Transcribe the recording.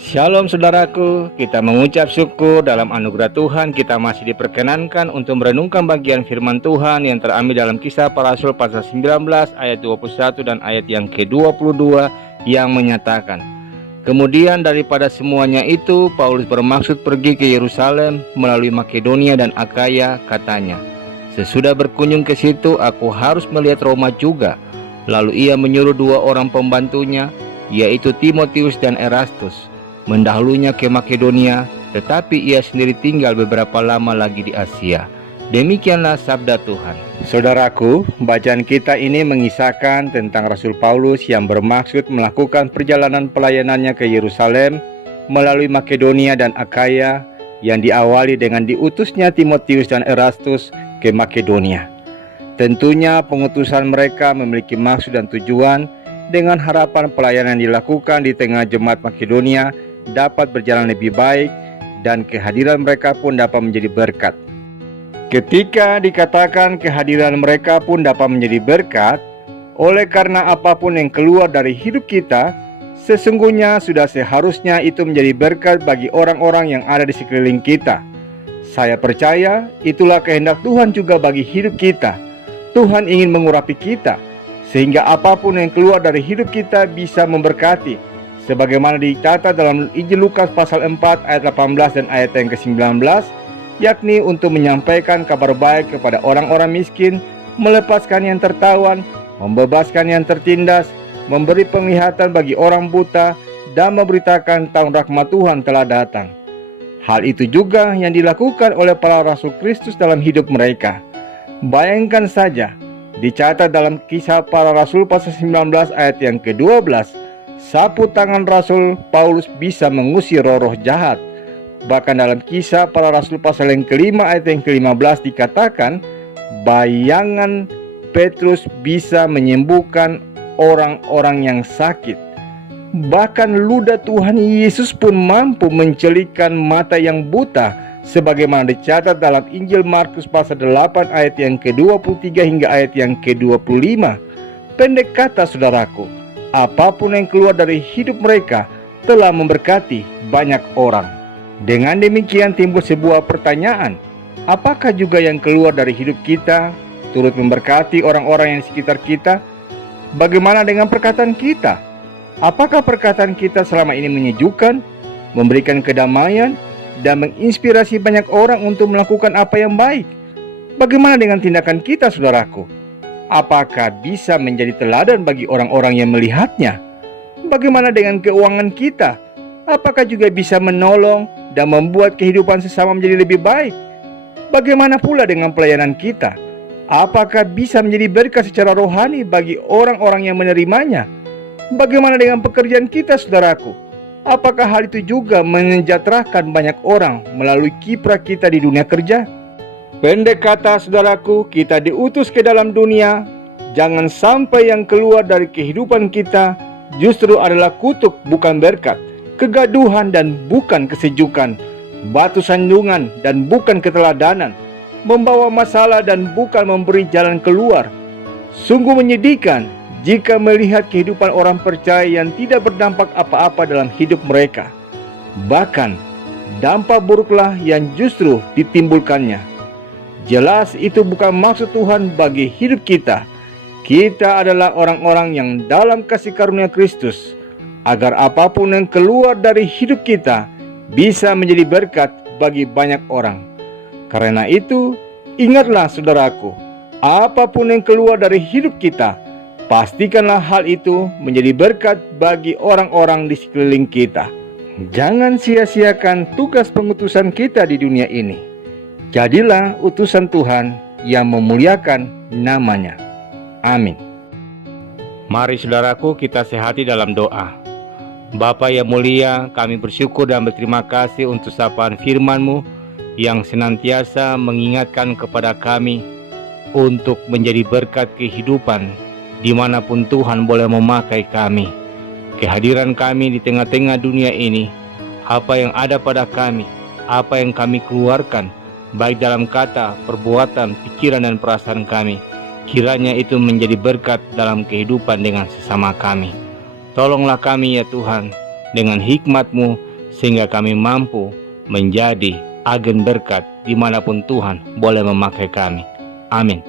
Shalom saudaraku, kita mengucap syukur dalam anugerah Tuhan kita masih diperkenankan untuk merenungkan bagian firman Tuhan yang terambil dalam Kisah Para Rasul pasal 19 ayat 21 dan ayat yang ke-22 yang menyatakan, kemudian daripada semuanya itu Paulus bermaksud pergi ke Yerusalem melalui Makedonia dan Akaya, katanya, sesudah berkunjung ke situ aku harus melihat Roma juga. Lalu ia menyuruh dua orang pembantunya, yaitu Timotius dan Erastus, mendahulunya ke Makedonia, tetapi ia sendiri tinggal beberapa lama lagi di Asia. Demikianlah sabda Tuhan. Saudaraku, bacaan kita ini mengisahkan tentang Rasul Paulus yang bermaksud melakukan perjalanan pelayanannya ke Yerusalem melalui Makedonia dan Akaya, yang diawali dengan diutusnya Timotius dan Erastus ke Makedonia. Tentunya pengutusan mereka memiliki maksud dan tujuan dengan harapan pelayanan dilakukan di tengah jemaat Makedonia dapat berjalan lebih baik dan kehadiran mereka pun dapat menjadi berkat. Ketika dikatakan kehadiran mereka pun dapat menjadi berkat, oleh karena apapun yang keluar dari hidup kita, sesungguhnya sudah seharusnya itu menjadi berkat bagi orang-orang yang ada di sekeliling kita. Saya percaya itulah kehendak Tuhan juga bagi hidup kita. Tuhan ingin mengurapi kita, sehingga apapun yang keluar dari hidup kita bisa memberkati, sebagaimana dicatat dalam Injil Lukas pasal 4 ayat 18 dan ayat yang ke-19, yakni untuk menyampaikan kabar baik kepada orang-orang miskin, melepaskan yang tertawan, membebaskan yang tertindas, memberi penglihatan bagi orang buta, dan memberitakan tahun rahmat Tuhan telah datang. Hal itu juga yang dilakukan oleh para Rasul Kristus dalam hidup mereka. Bayangkan saja, dicatat dalam Kisah Para Rasul pasal 19 ayat yang ke-12, sapu tangan Rasul Paulus bisa mengusir roh-roh jahat. Bahkan dalam Kisah Para Rasul pasal yang ke-5 ayat yang ke-15 dikatakan, bayangan Petrus bisa menyembuhkan orang-orang yang sakit. Bahkan ludah Tuhan Yesus pun mampu mencelikkan mata yang buta, sebagaimana dicatat dalam Injil Markus pasal 8 ayat yang ke-23 hingga ayat yang ke-25. Pendek kata saudaraku, apapun yang keluar dari hidup mereka telah memberkati banyak orang. Dengan demikian timbul sebuah pertanyaan, apakah juga yang keluar dari hidup kita turut memberkati orang-orang yang di sekitar kita? Bagaimana dengan perkataan kita? Apakah perkataan kita selama ini menyejukkan, memberikan kedamaian, dan menginspirasi banyak orang untuk melakukan apa yang baik? Bagaimana dengan tindakan kita, saudaraku? Apakah bisa menjadi teladan bagi orang-orang yang melihatnya? Bagaimana dengan keuangan kita? Apakah juga bisa menolong dan membuat kehidupan sesama menjadi lebih baik? Bagaimana pula dengan pelayanan kita? Apakah bisa menjadi berkat secara rohani bagi orang-orang yang menerimanya? Bagaimana dengan pekerjaan kita, saudaraku? Apakah hal itu juga menyejahterakan banyak orang melalui kiprah kita di dunia kerja? Pendek kata saudaraku, kita diutus ke dalam dunia. Jangan sampai yang keluar dari kehidupan kita justru adalah kutuk bukan berkat, kegaduhan dan bukan kesejukan, batu sandungan dan bukan keteladanan, membawa masalah dan bukan memberi jalan keluar. Sungguh menyedihkan jika melihat kehidupan orang percaya yang tidak berdampak apa-apa dalam hidup mereka. Bahkan dampak buruklah yang justru ditimbulkannya. Jelas itu bukan maksud Tuhan bagi hidup kita. Kita adalah orang-orang yang dalam kasih karunia Kristus, agar apapun yang keluar dari hidup kita bisa menjadi berkat bagi banyak orang. Karena itu, ingatlah saudaraku, apapun yang keluar dari hidup kita, pastikanlah hal itu menjadi berkat bagi orang-orang di sekeliling kita. Jangan sia-siakan tugas pengutusan kita di dunia ini. Jadilah utusan Tuhan yang memuliakan namanya. Amin. Mari saudaraku kita sehati dalam doa. Bapa yang mulia, kami bersyukur dan berterima kasih untuk sapaan firman-Mu yang senantiasa mengingatkan kepada kami untuk menjadi berkat kehidupan dimanapun Tuhan boleh memakai kami. Kehadiran kami di tengah-tengah dunia ini, apa yang ada pada kami, apa yang kami keluarkan, baik dalam kata, perbuatan, pikiran dan perasaan kami, kiranya itu menjadi berkat dalam kehidupan dengan sesama kami. Tolonglah kami ya Tuhan, dengan hikmat-Mu sehingga kami mampu menjadi agen berkat dimanapun Tuhan boleh memakai kami. Amin.